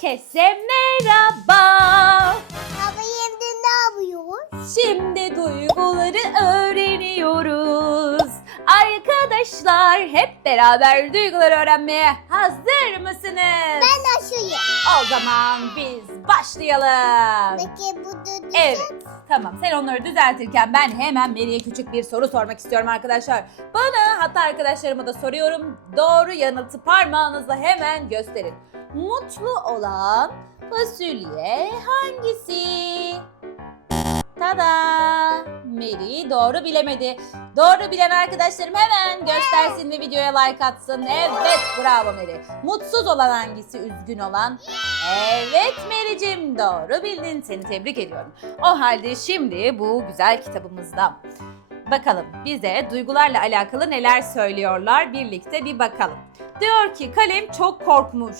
Herkese merhaba. Ama şimdi ne yapıyoruz? Şimdi duyguları öğreniyoruz. Arkadaşlar hep beraber duyguları öğrenmeye hazır mısınız? Ben aşıyım. O zaman biz başlayalım. Peki bu da Evet. Tamam sen onları düzeltirken ben hemen Meri'ye küçük bir soru sormak istiyorum arkadaşlar. Bana hatta arkadaşlarıma da soruyorum. Doğru yanıtı parmağınızla hemen gösterin. Mutlu olan fasulye hangisi? Tada! Meri doğru bilemedi. Doğru bilen arkadaşlarım hemen göstersin ve videoya like atsın. Evet bravo Meri. Mutsuz olan hangisi? Üzgün olan? Evet Meri'cim doğru bildin. Seni tebrik ediyorum. O halde şimdi bu güzel kitabımızda bakalım bize duygularla alakalı neler söylüyorlar birlikte bir bakalım. Diyor ki kalem çok korkmuş.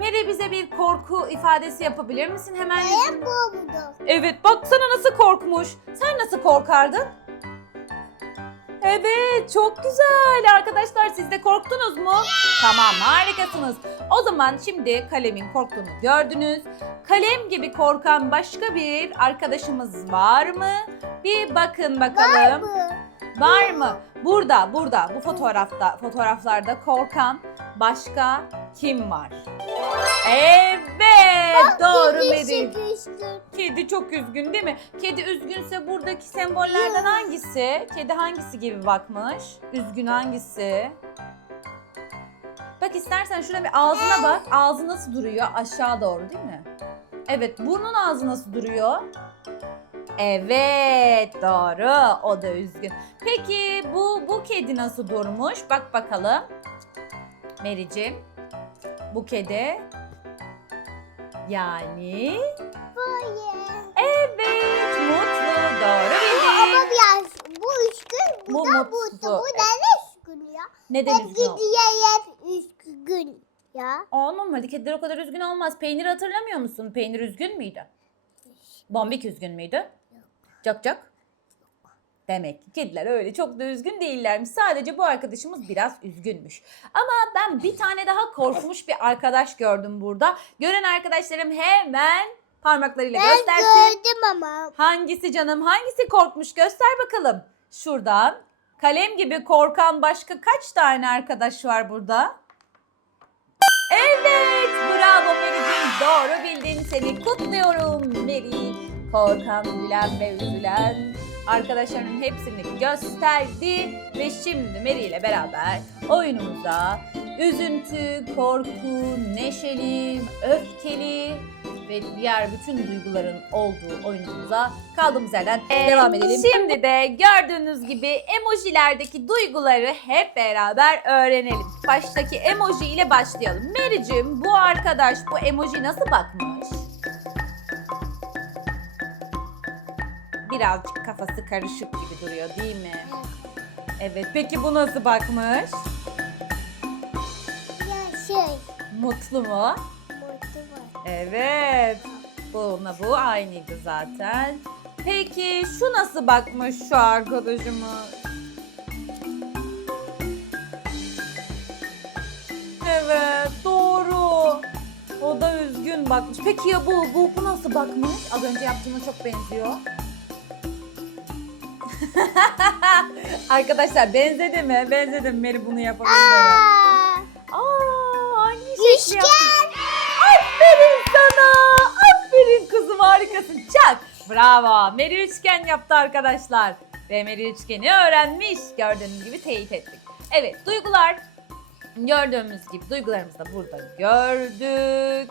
Meri bize bir korku ifadesi yapabilir misin hemen? Bu burada. Evet baksana nasıl korkmuş. Sen nasıl korkardın? Evet çok güzel. Arkadaşlar siz de korktunuz mu? Tamam harikasınız. O zaman şimdi kalemin korktuğunu gördünüz. Kalem gibi korkan başka bir arkadaşımız var mı? Bir bakın bakalım. Bu. Var mı? Burada, burada, bu fotoğrafta, fotoğraflarda korkan başka kim var? Evet, doğru Birisi Meri. düştü. Kedi çok üzgün değil mi? Kedi üzgünse buradaki sembollerden hangisi? Kedi hangisi gibi bakmış? Üzgün hangisi? Bak istersen şuna bir ağzına bak. Ağzı nasıl duruyor? Aşağı doğru değil mi? Evet, bunun ağzı nasıl duruyor? Evet, doğru. O da üzgün. Peki bu bu kedi nasıl durmuş? Bak bakalım. Mericim. Bu kedi. Yani Böyle. Evet, mutlu. Doğru Ama bildin. biraz bu üstün, bu, Bu da mutlu. bu da bu da ne üstün ya? Neden Hep üzgün gidiyor hep üstün ya. Aa normalde kediler o kadar üzgün olmaz. Peynir hatırlamıyor musun? Peynir üzgün müydü? Bombik üzgün müydü? Cak cak. Demek ki kediler öyle çok da üzgün değillermiş. Sadece bu arkadaşımız biraz üzgünmüş. Ama ben bir tane daha korkmuş bir arkadaş gördüm burada. Gören arkadaşlarım hemen parmaklarıyla Ben göstersin. gördüm ama. Hangisi canım? Hangisi korkmuş? Göster bakalım. Şuradan. Kalem gibi korkan başka kaç tane arkadaş var burada? Evet. Bravo Meri'cim. Doğru bildin. Seni kutluyorum Meri. Korkan, gülen ve üzülen arkadaşlarının hepsini gösterdi. Ve şimdi Meri ile beraber oyunumuza üzüntü, korku, neşeli, öfkeli ve diğer bütün duyguların olduğu oyunumuza kaldığımız yerden devam edelim. Şimdi de gördüğünüz gibi emojilerdeki duyguları hep beraber öğrenelim. Baştaki emoji ile başlayalım. Mary'cim bu arkadaş bu emoji nasıl bakmış? Birazcık kafası karışık gibi duruyor değil mi? Evet peki bu nasıl bakmış? Ya şey. Mutlu mu? Mutlu var. Evet. Bununla bu aynıydı zaten. Peki şu nasıl bakmış şu arkadaşımız? Evet doğru. O da üzgün bakmış. Peki ya bu? Bu, bu nasıl bakmış? Az önce yaptığına çok benziyor. Arkadaşlar benzedi mi? Benzedi mi? Meri bunu yapabilir. Aa, Aa, hangi şekli üçgen. yaptın? Aferin sana. Aferin kızım harikasın. Çak. Bravo. Meri üçgen yaptı arkadaşlar. Ve Meri üçgeni öğrenmiş. Gördüğünüz gibi teyit ettik. Evet duygular. Gördüğümüz gibi duygularımızı da burada gördük.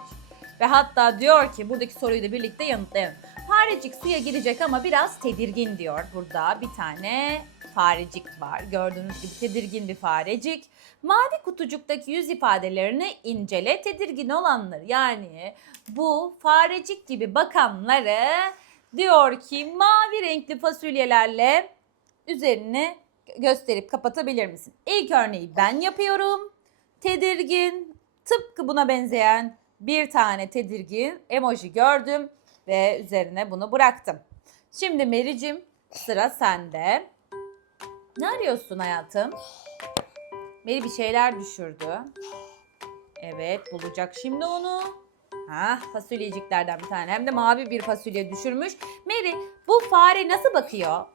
Ve hatta diyor ki buradaki soruyu da birlikte yanıtlayalım. Farecik suya girecek ama biraz tedirgin diyor. Burada bir tane farecik var. Gördüğünüz gibi tedirgin bir farecik. Mavi kutucuktaki yüz ifadelerini incele. Tedirgin olanları yani bu farecik gibi bakanları diyor ki mavi renkli fasulyelerle üzerini gösterip kapatabilir misin? İlk örneği ben yapıyorum. Tedirgin, tıpkı buna benzeyen bir tane tedirgin emoji gördüm ve üzerine bunu bıraktım. Şimdi Mericim sıra sende. Ne arıyorsun hayatım? Meri bir şeyler düşürdü. Evet bulacak şimdi onu. Ha, fasulyeciklerden bir tane. Hem de mavi bir fasulye düşürmüş. Mary bu fare nasıl bakıyor?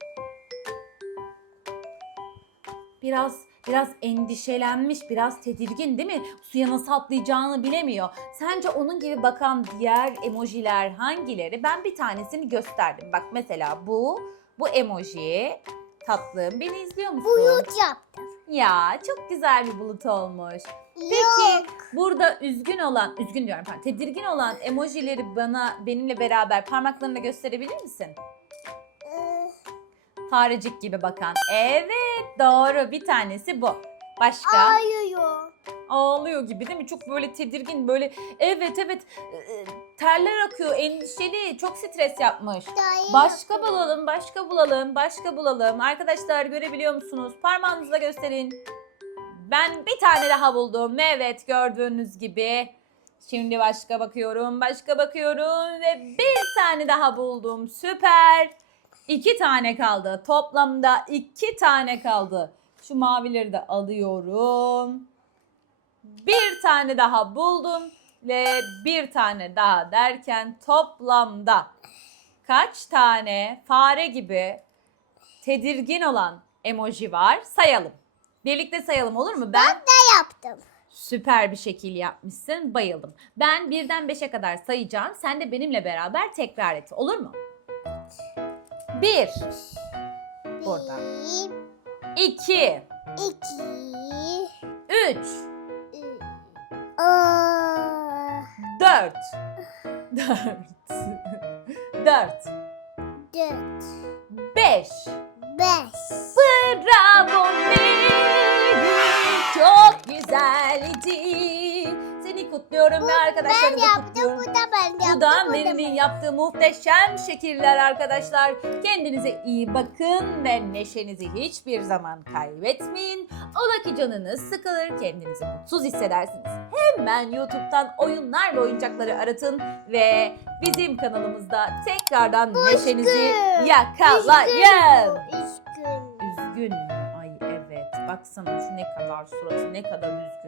Biraz biraz endişelenmiş, biraz tedirgin değil mi? Suya nasıl atlayacağını bilemiyor. Sence onun gibi bakan diğer emojiler hangileri? Ben bir tanesini gösterdim. Bak mesela bu, bu emoji. Tatlım beni izliyor musun? Bulut yaptım. Ya çok güzel bir bulut olmuş. Peki Yok. burada üzgün olan, üzgün diyorum pardon, tedirgin olan emojileri bana benimle beraber parmaklarına gösterebilir misin? Ee, Farecik gibi bakan. Evet doğru bir tanesi bu. Başka? Ağlıyor. Ağlıyor gibi değil mi? Çok böyle tedirgin böyle evet evet e, e, terler akıyor endişeli çok stres yapmış. Dayı Başka yapıyor. bulalım, başka bulalım, başka bulalım. Arkadaşlar görebiliyor musunuz? Parmağınızla gösterin. Ben bir tane daha buldum. Evet gördüğünüz gibi. Şimdi başka bakıyorum, başka bakıyorum ve bir tane daha buldum. Süper. İki tane kaldı. Toplamda iki tane kaldı. Şu mavileri de alıyorum. Bir tane daha buldum ve bir tane daha derken toplamda kaç tane fare gibi tedirgin olan emoji var sayalım. Birlikte sayalım olur mu? Ben Ne yaptım? süper bir şekil yapmışsın. Bayıldım. Ben birden beşe kadar sayacağım. Sen de benimle beraber tekrar et. Olur mu? Bir, Burada. İki, iki, üç, dört. Dört. Dört. dört, Beş. beş. Bravo. Çok güzeldi. Seni kutluyorum ve arkadaşlarımı kutluyorum. ben yaptım. Bu da ben. yaptığı muhteşem şekiller arkadaşlar. Kendinize iyi bakın ve neşenizi hiçbir zaman kaybetmeyin. Ola ki canınız sıkılır, kendinizi mutsuz hissedersiniz. Hemen YouTube'dan oyunlar ve oyuncakları aratın ve bizim kanalımızda tekrardan neşenizi Üzgün. yakalayın. Üzgün. Üzgün mü? Ay evet. Baksana şu ne kadar suratı ne kadar üzgün.